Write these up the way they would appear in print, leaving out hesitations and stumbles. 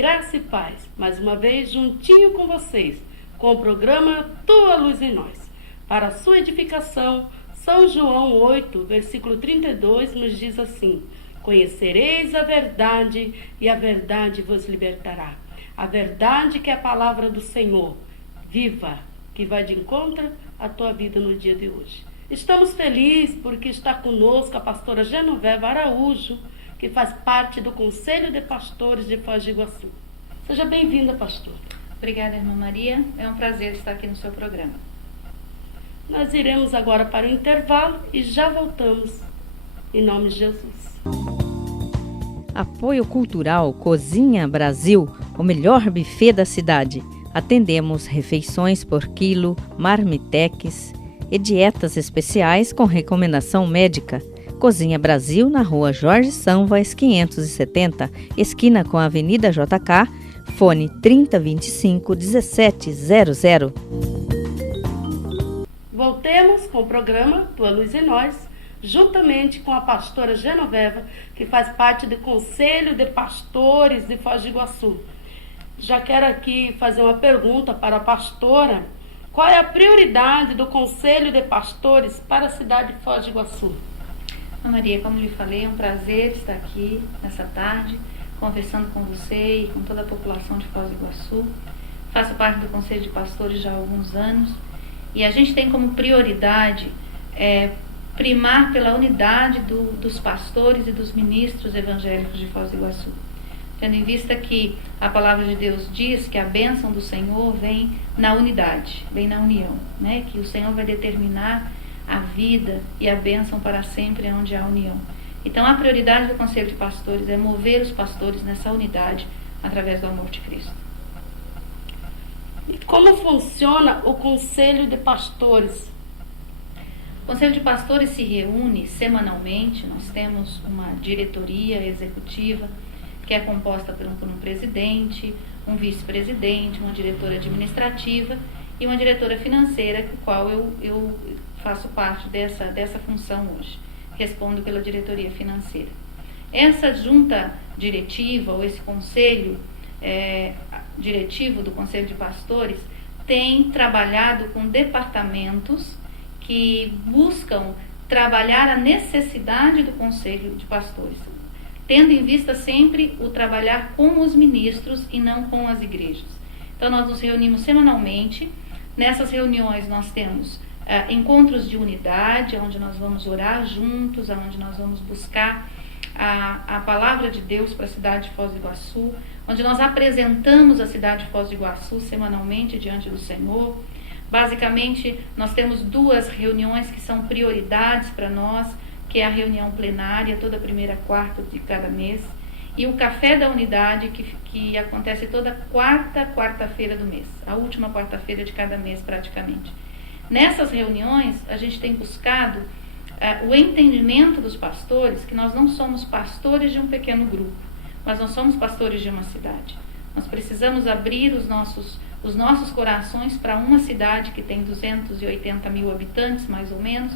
Graça e paz, mais uma vez juntinho com vocês, com o programa Tua Luz em Nós. Para a sua edificação, São João 8, versículo 32 nos diz assim: conhecereis a verdade e a verdade vos libertará. A verdade que é a palavra do Senhor, viva, que vai de encontro à tua vida no dia de hoje. Estamos felizes porque está conosco a pastora Genoveva Araújo, que faz parte do Conselho de Pastores de Foz do Iguaçu. Seja bem-vinda, pastora. Obrigada, irmã Maria. É um prazer estar aqui no seu programa. Nós iremos agora para o intervalo e já voltamos. Em nome de Jesus. Apoio Cultural Cozinha Brasil, o melhor buffet da cidade. Atendemos refeições por quilo, marmitex e dietas especiais com recomendação médica. Cozinha Brasil, na rua Jorge Sanvas, 570, esquina com a Avenida JK, fone 3025-1700. Voltemos com o programa Tua Luz em Nós, juntamente com a pastora Genoveva, que faz parte do Conselho de Pastores de Foz do Iguaçu. Já quero aqui fazer uma pergunta para a pastora. Qual é a prioridade do Conselho de Pastores para a cidade de Foz do Iguaçu? Ana Maria, como lhe falei, é um prazer estar aqui nessa tarde, conversando com você e com toda a população de Foz do Iguaçu. Faço parte do Conselho de Pastores já há alguns anos e a gente tem como prioridade primar pela unidade dos pastores e dos ministros evangélicos de Foz do Iguaçu. Tendo em vista que a palavra de Deus diz que a bênção do Senhor vem na unidade, vem na união, né? Que o Senhor vai determinar a vida e a bênção para sempre onde há união. Então a prioridade do Conselho de Pastores é mover os pastores nessa unidade através do amor de Cristo. E como funciona o Conselho de Pastores? O Conselho de Pastores se reúne semanalmente. Nós temos uma diretoria executiva que é composta por um presidente, um vice-presidente, uma diretora administrativa e uma diretora financeira, com a qual eu faço parte dessa função hoje. Respondo pela diretoria financeira. Essa junta diretiva, ou esse conselho diretivo do Conselho de Pastores, tem trabalhado com departamentos que buscam trabalhar a necessidade do Conselho de Pastores, tendo em vista sempre o trabalhar com os ministros e não com as igrejas. Então nós nos reunimos semanalmente. Nessas reuniões nós temos encontros de unidade, onde nós vamos orar juntos, onde nós vamos buscar a palavra de Deus para a cidade de Foz do Iguaçu, onde nós apresentamos a cidade de Foz do Iguaçu semanalmente diante do Senhor. Basicamente, nós temos duas reuniões que são prioridades para nós, que é a reunião plenária, toda primeira quarta de cada mês, e o café da unidade, que acontece toda quarta-feira do mês, a última quarta-feira de cada mês praticamente. Nessas reuniões, a gente tem buscado o entendimento dos pastores, que nós não somos pastores de um pequeno grupo, mas nós somos pastores de uma cidade. Nós precisamos abrir os nossos corações para uma cidade que tem 280 mil habitantes, mais ou menos,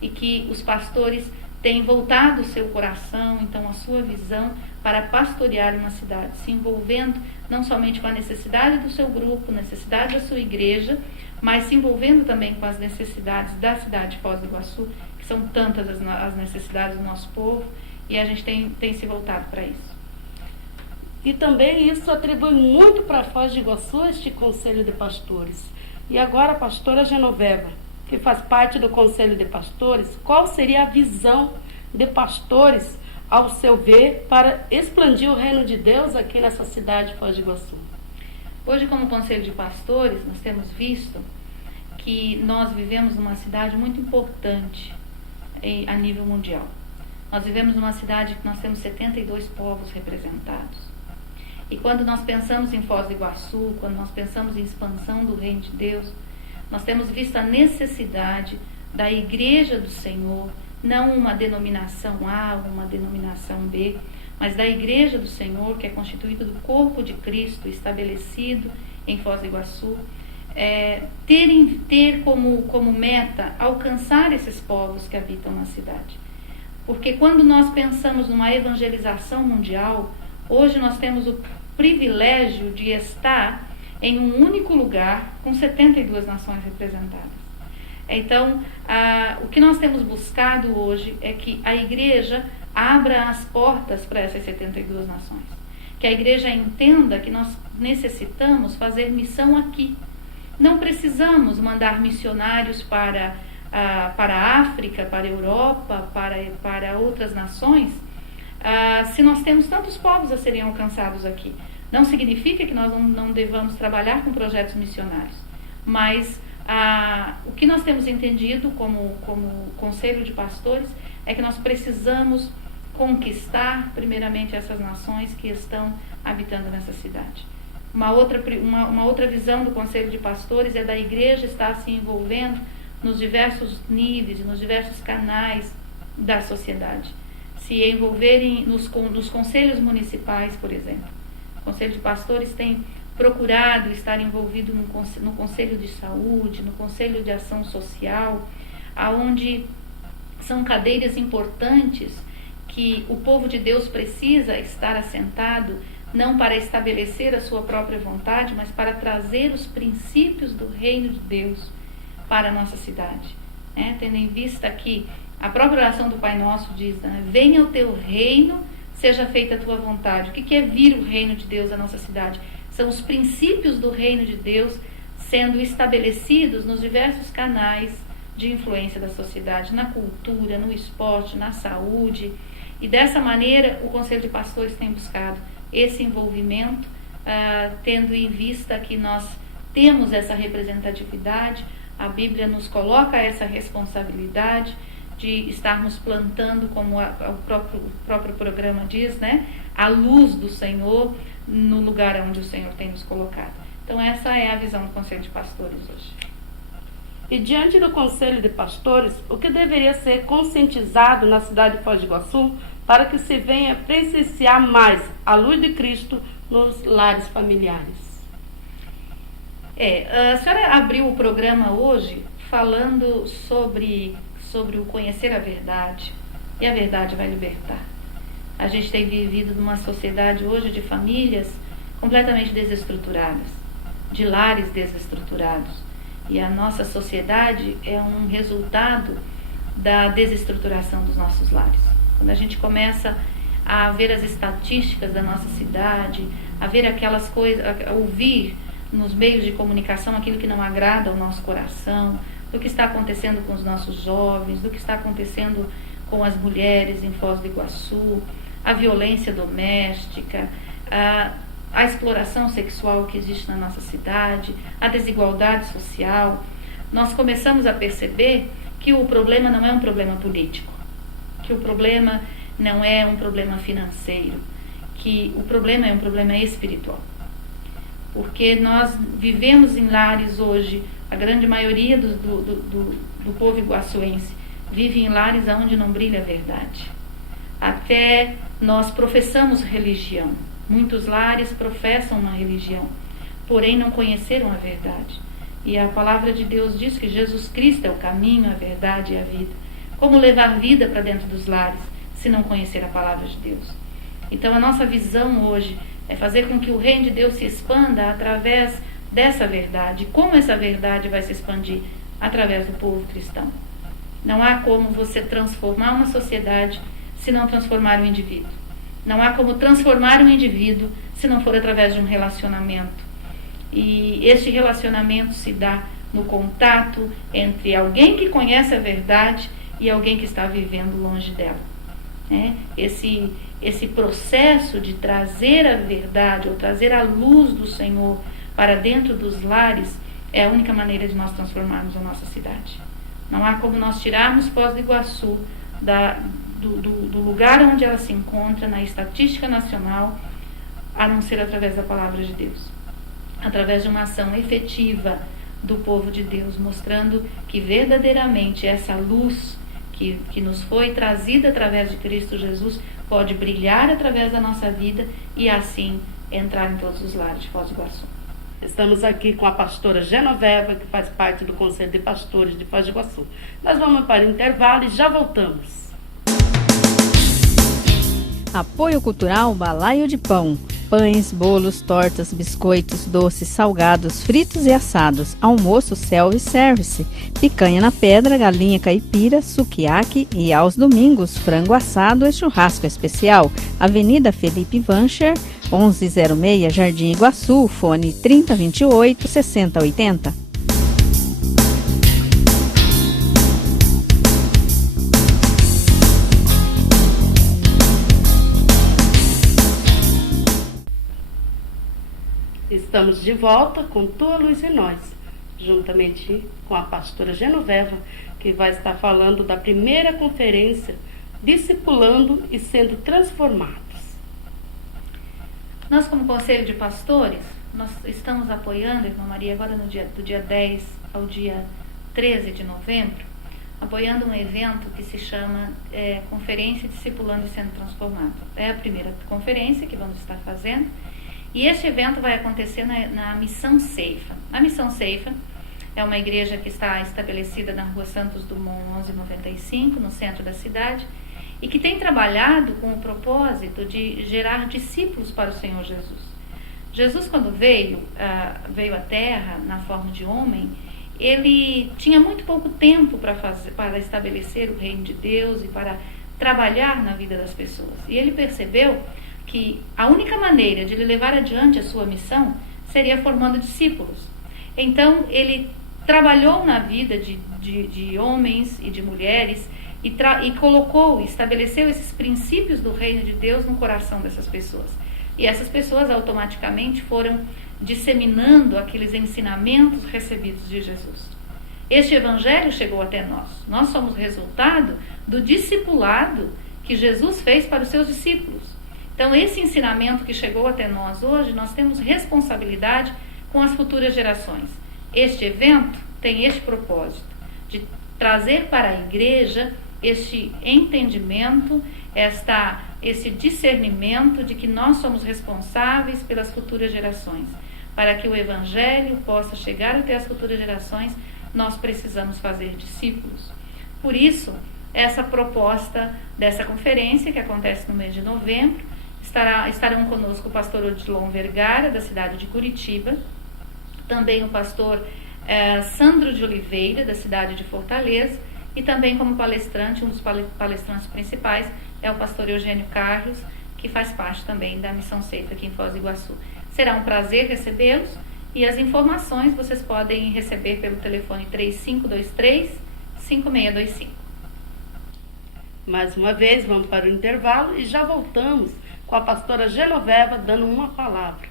e que os pastores têm voltado o seu coração, então a sua visão, para pastorear uma cidade, se envolvendo não somente com a necessidade do seu grupo, necessidade da sua igreja, mas se envolvendo também com as necessidades da cidade de Foz do Iguaçu, que são tantas as necessidades do nosso povo, e a gente tem se voltado para isso. E também isso atribui muito para Foz do Iguaçu, este Conselho de Pastores. E agora, a pastora Genoveva, que faz parte do Conselho de Pastores, qual seria a visão de pastores, ao seu ver, para expandir o reino de Deus aqui nessa cidade de Foz do Iguaçu? Hoje, como Conselho de Pastores, nós temos visto que nós vivemos numa cidade muito importante a nível mundial. Nós vivemos numa cidade que nós temos 72 povos representados. E quando nós pensamos em Foz do Iguaçu, quando nós pensamos em expansão do reino de Deus, nós temos visto a necessidade da Igreja do Senhor, não uma denominação A ou uma denominação B, mas da Igreja do Senhor, que é constituída do corpo de Cristo, estabelecido em Foz do Iguaçu, ter como meta alcançar esses povos que habitam na cidade. Porque quando nós pensamos numa evangelização mundial, hoje nós temos privilégio de estar em um único lugar com 72 nações representadas. Então, o que nós temos buscado hoje é que a igreja abra as portas para essas 72 nações. Que a igreja entenda que nós necessitamos fazer missão aqui. Não precisamos mandar missionários para a África, para a Europa, para outras nações, se nós temos tantos povos a serem alcançados aqui. Não significa que nós não devamos trabalhar com projetos missionários, mas o que nós temos entendido como Conselho de Pastores é que nós precisamos conquistar primeiramente essas nações que estão habitando nessa cidade. Uma outra visão do Conselho de Pastores é da igreja estar se envolvendo nos diversos níveis, nos diversos canais da sociedade. Se envolverem nos conselhos municipais, por exemplo. O Conselho de Pastores tem procurado estar envolvido no Conselho de Saúde, no Conselho de Ação Social, onde são cadeiras importantes que o povo de Deus precisa estar assentado, não para estabelecer a sua própria vontade, mas para trazer os princípios do reino de Deus para a nossa cidade. Tendo em vista que a própria oração do Pai Nosso diz, venha o teu reino, seja feita a tua vontade. O que é vir o reino de Deus à nossa cidade? São os princípios do reino de Deus sendo estabelecidos nos diversos canais de influência da sociedade, na cultura, no esporte, na saúde. E dessa maneira o Conselho de Pastores tem buscado esse envolvimento, tendo em vista que nós temos essa representatividade, a Bíblia nos coloca essa responsabilidade de estarmos plantando, como o próprio programa diz, a luz do Senhor no lugar onde o Senhor tem nos colocado. Então essa é a visão do Conselho de Pastores hoje. E diante do Conselho de Pastores, o que deveria ser conscientizado na cidade de Foz do Iguaçu para que se venha presenciar mais a luz de Cristo nos lares familiares? A senhora abriu o programa hoje falando sobre o conhecer a verdade, e a verdade vai libertar. A gente tem vivido numa sociedade hoje de famílias completamente desestruturadas, de lares desestruturados. E a nossa sociedade é um resultado da desestruturação dos nossos lares. Quando a gente começa a ver as estatísticas da nossa cidade, a ver aquelas coisas, a ouvir nos meios de comunicação aquilo que não agrada ao nosso coração, do que está acontecendo com os nossos jovens, do que está acontecendo com as mulheres em Foz do Iguaçu, a violência doméstica, a exploração sexual que existe na nossa cidade, a desigualdade social, nós começamos a perceber que o problema não é um problema político, que o problema não é um problema financeiro, que o problema é um problema espiritual. Porque nós vivemos em lares hoje, a grande maioria do povo iguaçuense vive em lares onde não brilha a verdade. Até nós professamos religião. Muitos lares professam uma religião, porém não conheceram a verdade. E a palavra de Deus diz que Jesus Cristo é o caminho, a verdade e a vida. Como levar vida para dentro dos lares se não conhecer a palavra de Deus? Então a nossa visão hoje é fazer com que o reino de Deus se expanda através dessa verdade. Como essa verdade vai se expandir? Através do povo cristão. Não há como você transformar uma sociedade se não transformar um indivíduo. Não há como transformar um indivíduo se não for através de um relacionamento. E este relacionamento se dá no contato entre alguém que conhece a verdade e alguém que está vivendo longe dela. Esse processo de trazer a verdade ou trazer a luz do Senhor para dentro dos lares é a única maneira de nós transformarmos a nossa cidade. Não há como nós tirarmos Foz do Iguaçu do lugar onde ela se encontra na estatística nacional, a não ser através da palavra de Deus, através de uma ação efetiva do povo de Deus, mostrando que verdadeiramente essa luz que nos foi trazida através de Cristo Jesus pode brilhar através da nossa vida e assim entrar em todos os lares de Foz do Iguaçu. Estamos aqui com a pastora Genoveva, que faz parte do Conselho de Pastores de Foz do Iguaçu. Nós vamos para o intervalo e já voltamos. Apoio Cultural Balaio de Pão. pães, bolos, tortas, biscoitos, doces, salgados, fritos e assados, almoço self-service, picanha na pedra, galinha caipira, sukiyaki e aos domingos, frango assado e churrasco especial. Avenida Felipe Vancher, 1106, Jardim Iguaçu, fone 3028-6080. Estamos de volta com Tua Luz em Nós, juntamente com a pastora Genoveva, que vai estar falando da primeira conferência Discipulando e Sendo Transformados. Nós, como Conselho de Pastores, nós estamos apoiando, irmã Maria, agora do dia 10 ao dia 13 de novembro, apoiando um evento que se chama Conferência Discipulando e Sendo Transformado. É a primeira conferência que vamos estar fazendo. E este evento vai acontecer na Missão Ceifa. A Missão Ceifa é uma igreja que está estabelecida na Rua Santos Dumont 1195, no centro da cidade, e que tem trabalhado com o propósito de gerar discípulos para o Senhor Jesus. Jesus, quando veio à Terra na forma de homem, ele tinha muito pouco tempo para estabelecer o reino de Deus e para trabalhar na vida das pessoas. E ele percebeu que a única maneira de ele levar adiante a sua missão seria formando discípulos. Então, ele trabalhou na vida de homens e de mulheres e estabeleceu esses princípios do reino de Deus no coração dessas pessoas. E essas pessoas automaticamente foram disseminando aqueles ensinamentos recebidos de Jesus. Este evangelho chegou até nós. Nós somos resultado do discipulado que Jesus fez para os seus discípulos. Então, esse ensinamento que chegou até nós hoje, nós temos responsabilidade com as futuras gerações. Este evento tem este propósito, de trazer para a igreja este entendimento, esse discernimento de que nós somos responsáveis pelas futuras gerações. Para que o evangelho possa chegar até as futuras gerações, nós precisamos fazer discípulos. Por isso, essa proposta dessa conferência, que acontece no mês de novembro, estarão conosco o pastor Odilon Vergara, da cidade de Curitiba, também o pastor Sandro de Oliveira, da cidade de Fortaleza, e também como palestrante, um dos palestrantes principais é o pastor Eugênio Carlos, que faz parte também da Missão Ceifa aqui em Foz do Iguaçu. Será um prazer recebê-los e as informações vocês podem receber pelo telefone 3523-5625. Mais uma vez, vamos para o intervalo e já voltamos com a pastora Genoveva dando uma palavra.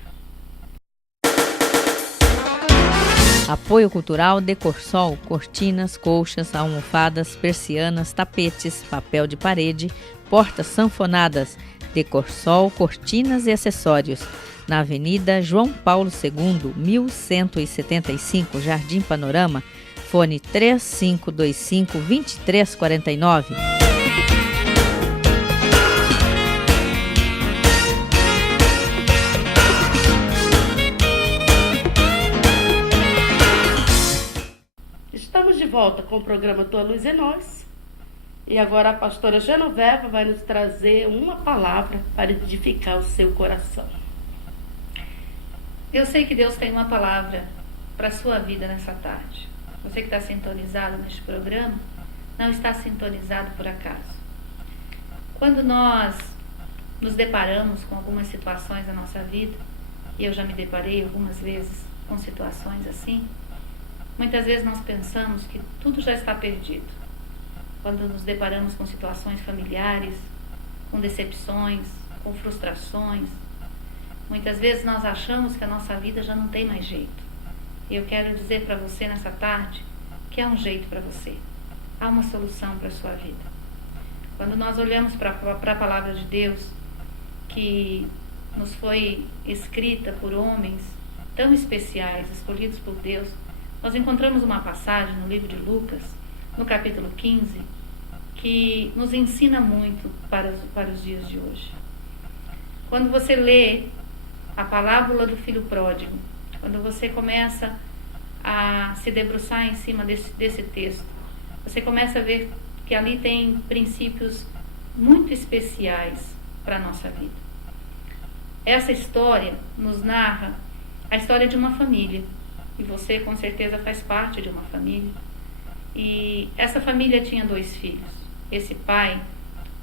Apoio Cultural Decorsol, cortinas, colchas, almofadas, persianas, tapetes, papel de parede, portas sanfonadas. Decorsol, cortinas e acessórios. Na Avenida João Paulo II, 1175, Jardim Panorama, fone 3525-2349. Estamos de volta com o programa Tua Luz em Nós. E agora a pastora Genoveva vai nos trazer uma palavra para edificar o seu coração. Eu sei que Deus tem uma palavra para a sua vida nessa tarde. Você que está sintonizado neste programa, não está sintonizado por acaso. Quando nós nos deparamos com algumas situações da nossa vida, e eu já me deparei algumas vezes com situações assim, muitas vezes nós pensamos que tudo já está perdido. Quando nos deparamos com situações familiares, com decepções, com frustrações, muitas vezes nós achamos que a nossa vida já não tem mais jeito. E eu quero dizer para você nessa tarde que há um jeito para você. Há uma solução para a sua vida. Quando nós olhamos para a palavra de Deus, que nos foi escrita por homens tão especiais, escolhidos por Deus, nós encontramos uma passagem no livro de Lucas, no capítulo 15, que nos ensina muito para os dias de hoje. Quando você lê a parábola do filho pródigo, quando você começa a se debruçar em cima desse texto, você começa a ver que ali tem princípios muito especiais para a nossa vida. Essa história nos narra a história de uma família. E você com certeza faz parte de uma família. E essa família tinha 2 filhos. Esse pai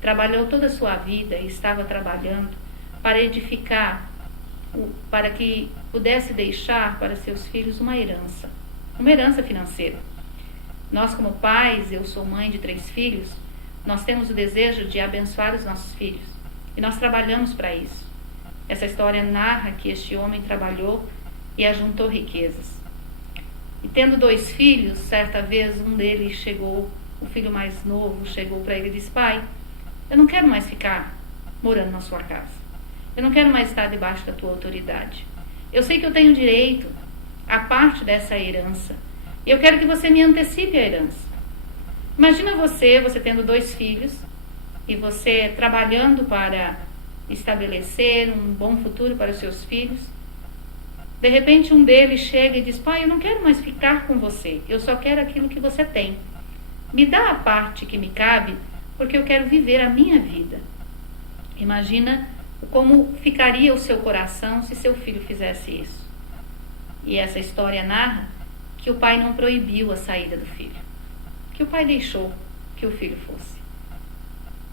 trabalhou toda a sua vida e estava trabalhando para edificar, para que pudesse deixar para seus filhos uma herança financeira. Nós como pais, eu sou mãe de 3 filhos, nós temos o desejo de abençoar os nossos filhos. E nós trabalhamos para isso. Essa história narra que este homem trabalhou e ajuntou riquezas. E tendo 2 filhos, certa vez um deles chegou, o filho mais novo chegou para ele e disse: pai, eu não quero mais ficar morando na sua casa. Eu não quero mais estar debaixo da tua autoridade. Eu sei que eu tenho direito a parte dessa herança. E eu quero que você me antecipe a herança. Imagina você tendo 2 filhos e você trabalhando para estabelecer um bom futuro para os seus filhos. De repente um deles chega e diz: pai, eu não quero mais ficar com você. Eu só quero aquilo que você tem. Me dá a parte que me cabe, porque eu quero viver a minha vida. Imagina como ficaria o seu coração se seu filho fizesse isso. E essa história narra que o pai não proibiu a saída do filho, que o pai deixou que o filho fosse.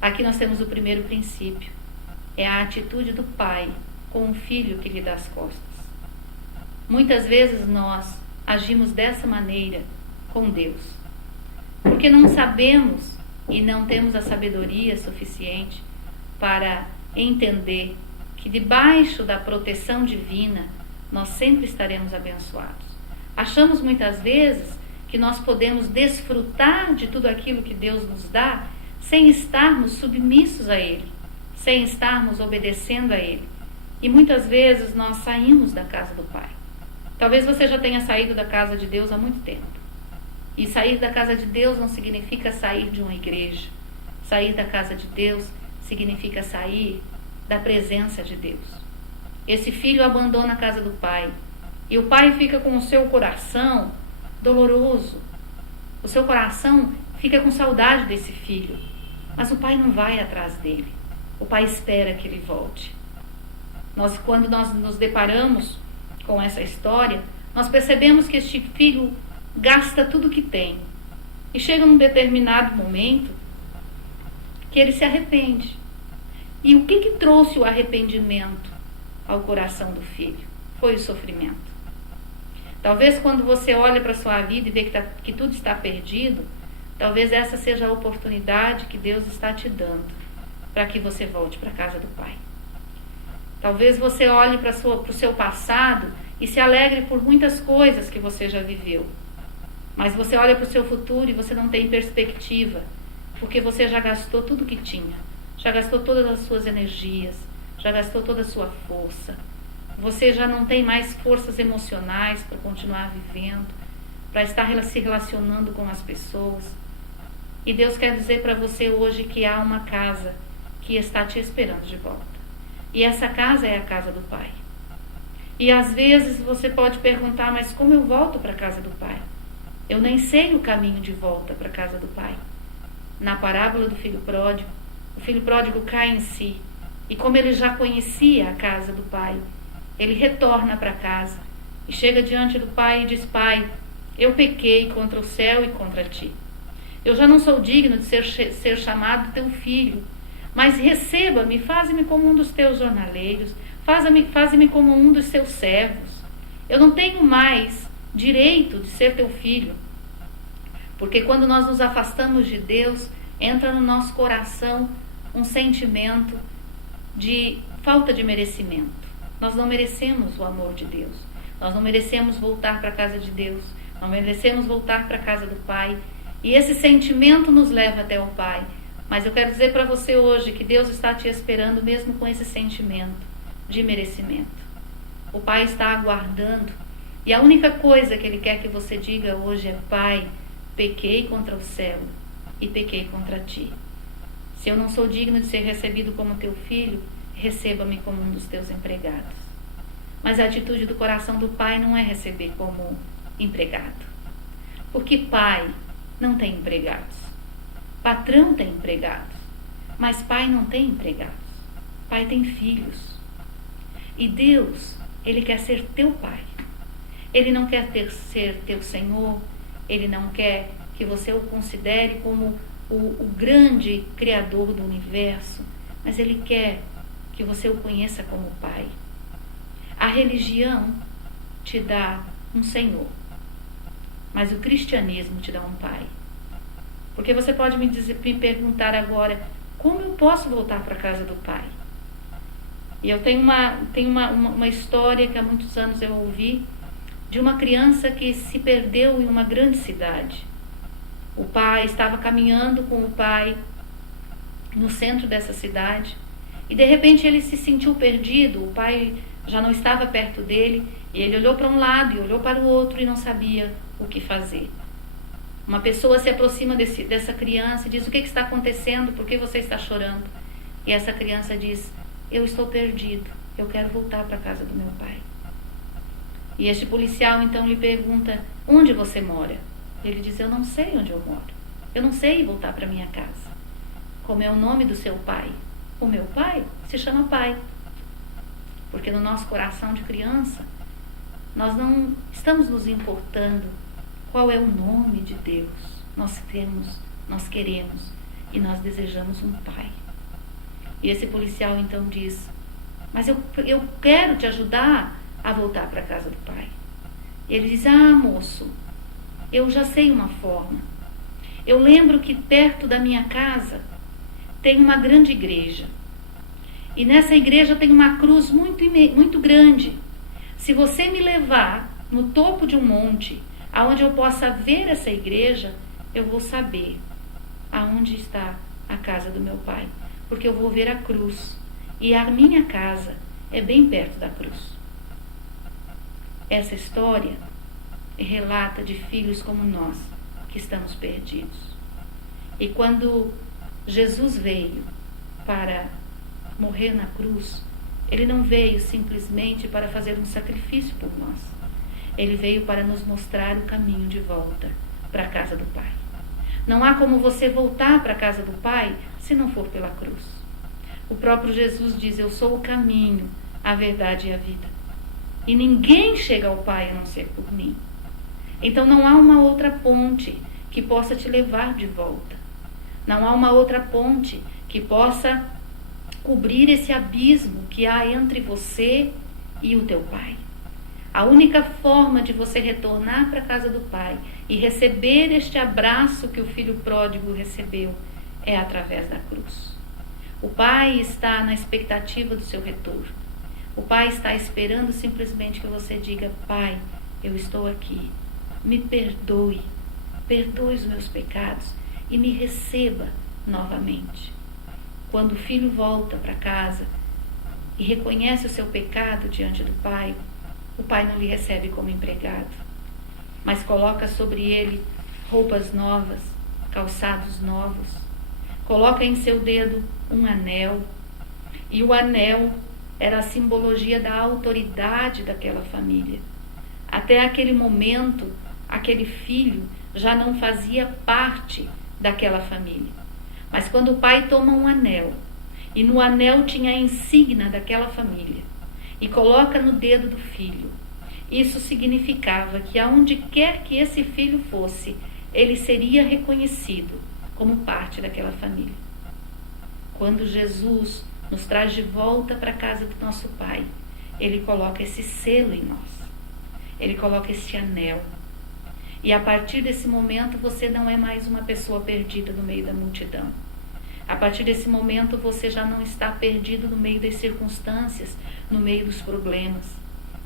Aqui nós temos o primeiro princípio, é a atitude do pai com o filho que lhe dá as costas. Muitas vezes nós agimos dessa maneira com Deus, porque não sabemos e não temos a sabedoria suficiente para entender que debaixo da proteção divina nós sempre estaremos abençoados. Achamos muitas vezes que nós podemos desfrutar de tudo aquilo que Deus nos dá sem estarmos submissos a Ele, sem estarmos obedecendo a Ele. E muitas vezes nós saímos da casa do Pai. Talvez você já tenha saído da casa de Deus há muito tempo. E sair da casa de Deus não significa sair de uma igreja. Sair da casa de Deus significa sair da presença de Deus. Esse filho abandona a casa do pai. E o pai fica com o seu coração doloroso. O seu coração fica com saudade desse filho. Mas o pai não vai atrás dele. O pai espera que ele volte. Quando nós nos deparamos com essa história, nós percebemos que este filho gasta tudo que tem. E chega num determinado momento que ele se arrepende. E o que trouxe o arrependimento ao coração do filho? Foi o sofrimento. Talvez quando você olha para a sua vida e vê que tudo está perdido, talvez essa seja a oportunidade que Deus está te dando para que você volte para a casa do Pai. Talvez você olhe para o seu passado e se alegre por muitas coisas que você já viveu. Mas você olha para o seu futuro e você não tem perspectiva, porque você já gastou tudo que tinha. Já gastou todas as suas energias, já gastou toda a sua força. Você já não tem mais forças emocionais para continuar vivendo, para estar se relacionando com as pessoas. E Deus quer dizer para você hoje que há uma casa que está te esperando de volta. E essa casa é a casa do Pai. E às vezes você pode perguntar: mas como eu volto para a casa do Pai? Eu nem sei o caminho de volta para a casa do Pai. Na parábola do filho pródigo, o filho pródigo cai em si. E como ele já conhecia a casa do Pai, ele retorna para casa e chega diante do Pai e diz: Pai, eu pequei contra o céu e contra ti. Eu já não sou digno de ser chamado teu filho, mas receba-me, faze-me como um dos teus jornaleiros, faze-me como um dos teus servos. Eu não tenho mais direito de ser teu filho, porque quando nós nos afastamos de Deus, entra no nosso coração um sentimento de falta de merecimento. Nós não merecemos o amor de Deus, nós não merecemos voltar para a casa de Deus, não merecemos voltar para a casa do Pai, e esse sentimento nos leva até o Pai. Mas eu quero dizer para você hoje que Deus está te esperando mesmo com esse sentimento de merecimento. O Pai está aguardando, e a única coisa que Ele quer que você diga hoje é: Pai, pequei contra o céu e pequei contra ti. Se eu não sou digno de ser recebido como teu filho, receba-me como um dos teus empregados. Mas a atitude do coração do pai não é receber como empregado. Porque pai não tem empregados. Patrão tem empregados. Mas pai não tem empregados. Pai tem filhos. E Deus, Ele quer ser teu Pai. Ele não quer ser teu Senhor, Ele não quer que você o considere como o grande Criador do universo, mas Ele quer que você o conheça como Pai. A religião te dá um Senhor, mas o cristianismo te dá um Pai. Porque você pode me perguntar agora, como eu posso voltar para a casa do Pai? E eu tenho uma história que há muitos anos eu ouvi, de uma criança que se perdeu em uma grande cidade. O pai estava caminhando com o pai no centro dessa cidade e de repente ele se sentiu perdido. O pai já não estava perto dele e ele olhou para um lado e olhou para o outro e não sabia o que fazer. Uma pessoa se aproxima dessa criança e diz: o que está acontecendo? Por que você está chorando? E essa criança diz: eu estou perdido, eu quero voltar para a casa do meu pai. E este policial então lhe pergunta: onde você mora? Ele diz: eu não sei onde eu moro, eu não sei voltar para minha casa. Como é o nome do seu pai? O meu pai se chama Pai. Porque no nosso coração de criança, nós não estamos nos importando qual é o nome de Deus. Nós queremos e nós desejamos um Pai. E esse policial então diz: mas eu quero te ajudar a voltar para a casa do Pai. E ele diz: ah, moço, eu já sei uma forma. Eu lembro que perto da minha casa tem uma grande igreja. E nessa igreja tem uma cruz muito grande. Se você me levar no topo de um monte, aonde eu possa ver essa igreja, eu vou saber aonde está a casa do meu pai. Porque eu vou ver a cruz. E a minha casa é bem perto da cruz. Essa história relata de filhos como nós, que estamos perdidos. E quando Jesus veio para morrer na cruz, Ele não veio simplesmente para fazer um sacrifício por nós. Ele veio para nos mostrar o caminho de volta para a casa do Pai. Não há como você voltar para a casa do Pai se não for pela cruz. O próprio Jesus diz: eu sou o caminho, a verdade e a vida. E ninguém chega ao Pai a não ser por mim. Então não há uma outra ponte que possa te levar de volta. Não há uma outra ponte que possa cobrir esse abismo que há entre você e o teu Pai. A única forma de você retornar para a casa do Pai e receber este abraço que o filho pródigo recebeu é através da cruz. O Pai está na expectativa do seu retorno. O Pai está esperando simplesmente que você diga: Pai, eu estou aqui, me perdoe os meus pecados e me receba novamente. Quando o filho volta para casa e reconhece o seu pecado diante do pai, o pai não lhe recebe como empregado, mas coloca sobre ele roupas novas, calçados novos, coloca em seu dedo um anel, e o anel era a simbologia da autoridade daquela família. Até aquele momento, aquele filho já não fazia parte daquela família. Mas quando o pai toma um anel, e no anel tinha a insígnia daquela família, e coloca no dedo do filho, isso significava que aonde quer que esse filho fosse, ele seria reconhecido como parte daquela família. Quando Jesus nos traz de volta para a casa do nosso Pai, Ele coloca esse selo em nós. Ele coloca esse anel. E a partir desse momento você não é mais uma pessoa perdida no meio da multidão. A partir desse momento você já não está perdido no meio das circunstâncias, no meio dos problemas.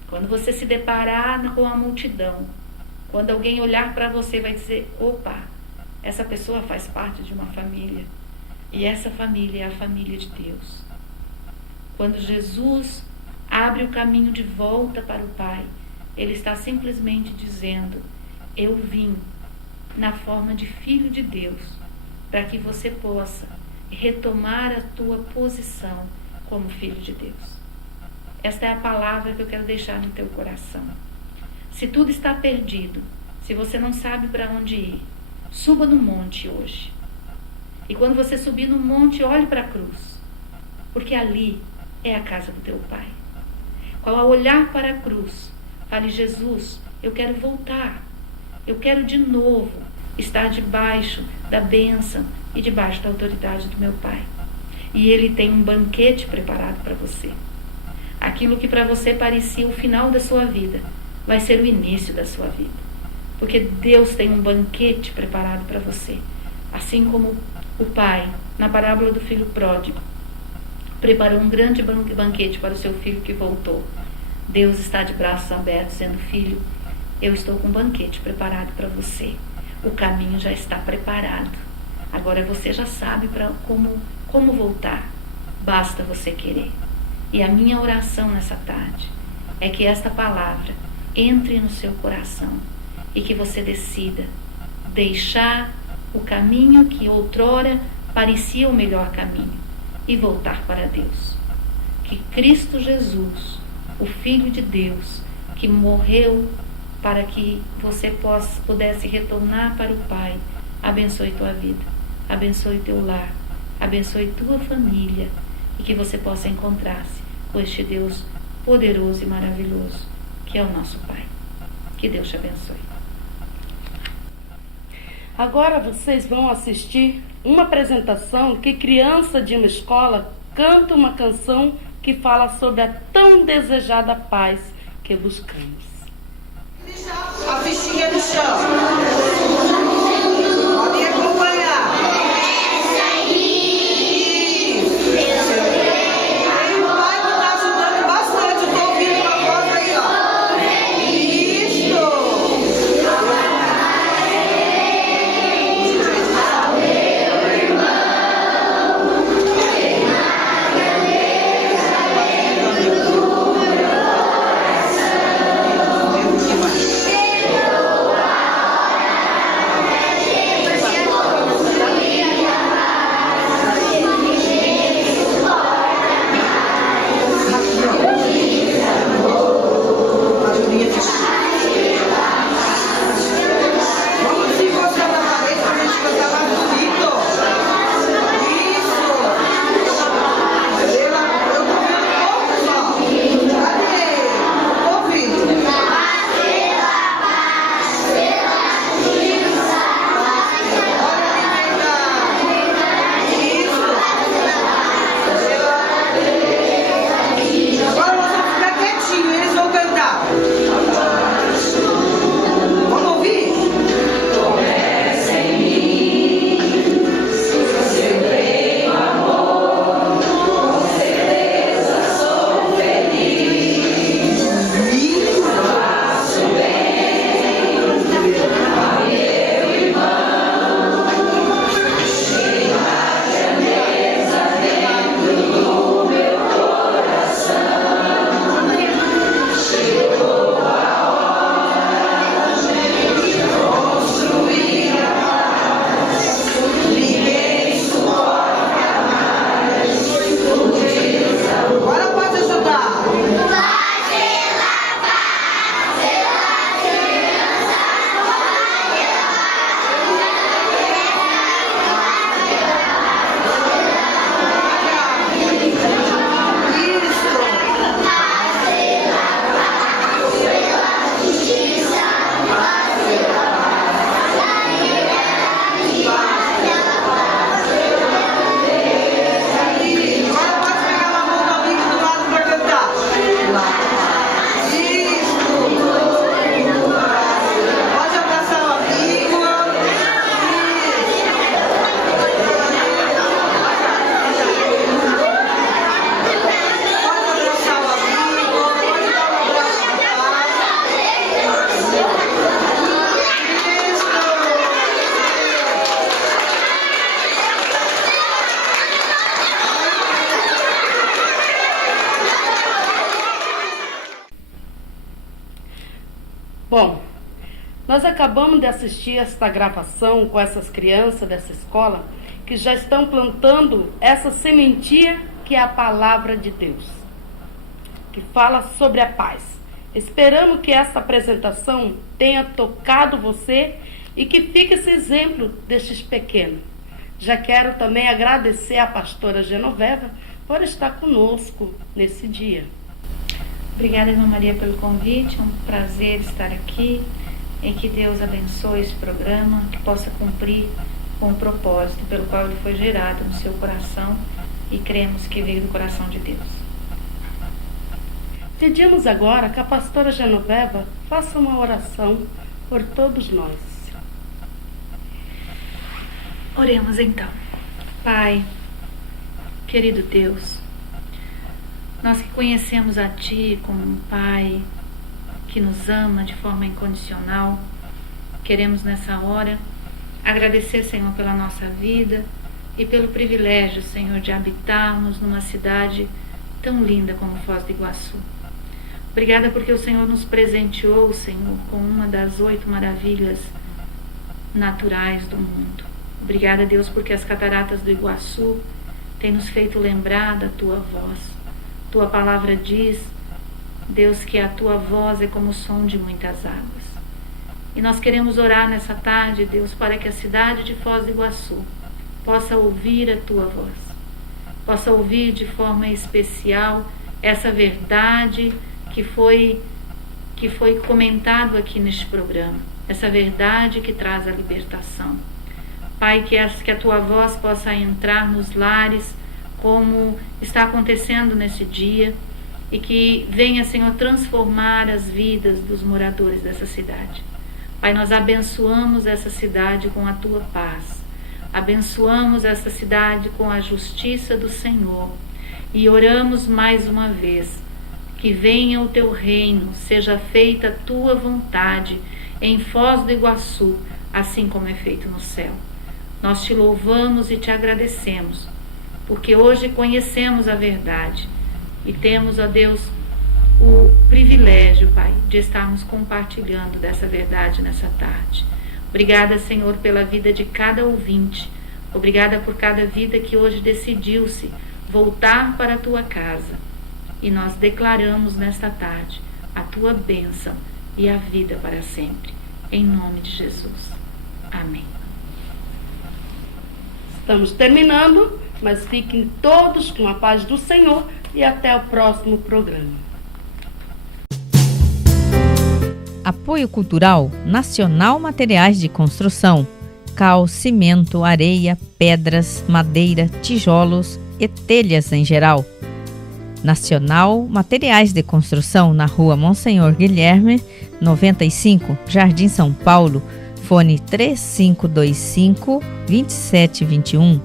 Quando você se deparar com a multidão, quando alguém olhar para você, vai dizer: opa, essa pessoa faz parte de uma família. E essa família é a família de Deus. Quando Jesus abre o caminho de volta para o Pai, Ele está simplesmente dizendo: eu vim na forma de Filho de Deus, para que você possa retomar a tua posição como Filho de Deus. Esta é a palavra que eu quero deixar no teu coração. Se tudo está perdido, se você não sabe para onde ir, suba no monte hoje. E quando você subir no monte, olhe para a cruz, porque ali é a casa do teu Pai. ao olhar para a cruz, fale: Jesus, eu quero voltar. Eu quero de novo estar debaixo da bênção e debaixo da autoridade do meu Pai. E Ele tem um banquete preparado para você. Aquilo que para você parecia o final da sua vida, vai ser o início da sua vida. Porque Deus tem um banquete preparado para você. Assim como o Pai, na parábola do filho pródigo, preparou um grande banquete para o seu filho que voltou. Deus está de braços abertos, dizendo: filho, eu estou com um banquete preparado para você. O caminho já está preparado. Agora você já sabe como voltar. Basta você querer. E a minha oração nessa tarde é que esta palavra entre no seu coração e que você decida deixar o caminho que outrora parecia o melhor caminho e voltar para Deus. Que Cristo Jesus, o Filho de Deus, que morreu para que você pudesse retornar para o Pai, abençoe tua vida, abençoe teu lar, abençoe tua família, e que você possa encontrar-se com este Deus poderoso e maravilhoso, que é o nosso Pai. Que Deus te abençoe. Agora vocês vão assistir uma apresentação que criança de uma escola canta uma canção que fala sobre a tão desejada paz que buscamos. A fichinha no chão. Podem acompanhar. Bom, nós acabamos de assistir esta gravação com essas crianças dessa escola que já estão plantando essa sementinha que é a palavra de Deus, que fala sobre a paz. Esperamos que essa apresentação tenha tocado você e que fique esse exemplo destes pequenos. Já quero também agradecer à pastora Genoveva por estar conosco nesse dia. Obrigada, irmã Maria, pelo convite. É um prazer estar aqui. E que Deus abençoe esse programa, que possa cumprir com o propósito pelo qual ele foi gerado no seu coração, e cremos que veio do coração de Deus. Pedimos agora que a pastora Genoveva faça uma oração por todos nós. Oremos então. Pai, querido Deus, nós que conhecemos a Ti como um Pai que nos ama de forma incondicional, queremos nessa hora agradecer, Senhor, pela nossa vida e pelo privilégio, Senhor, de habitarmos numa cidade tão linda como Foz do Iguaçu. Obrigada porque o Senhor nos presenteou, Senhor, com uma das 8 maravilhas naturais do mundo. Obrigada, Deus, porque as cataratas do Iguaçu têm nos feito lembrar da Tua voz. Tua palavra diz, Deus, que a Tua voz é como o som de muitas águas. E nós queremos orar nessa tarde, Deus, para que a cidade de Foz do Iguaçu possa ouvir a Tua voz, possa ouvir de forma especial essa verdade que foi comentado aqui neste programa, essa verdade que traz a libertação. Pai, que a Tua voz possa entrar nos lares, como está acontecendo nesse dia, e que venha, Senhor, transformar as vidas dos moradores dessa cidade. Pai, nós abençoamos essa cidade com a Tua paz, abençoamos essa cidade com a justiça do Senhor, e oramos mais uma vez, que venha o Teu reino, seja feita a Tua vontade em Foz do Iguaçu, assim como é feito no céu. Nós Te louvamos e Te agradecemos, porque hoje conhecemos a verdade e temos, ó Deus, o privilégio, Pai, de estarmos compartilhando dessa verdade nessa tarde. Obrigada, Senhor, pela vida de cada ouvinte. Obrigada por cada vida que hoje decidiu-se voltar para a Tua casa. E nós declaramos nesta tarde a Tua bênção e a vida para sempre. Em nome de Jesus. Amém. Estamos terminando, mas fiquem todos com a paz do Senhor e até o próximo programa. Apoio Cultural Nacional Materiais de Construção: cal, cimento, areia, pedras, madeira, tijolos e telhas em geral. Nacional Materiais de Construção, na Rua Monsenhor Guilherme, 95, Jardim São Paulo, fone 3525-2721.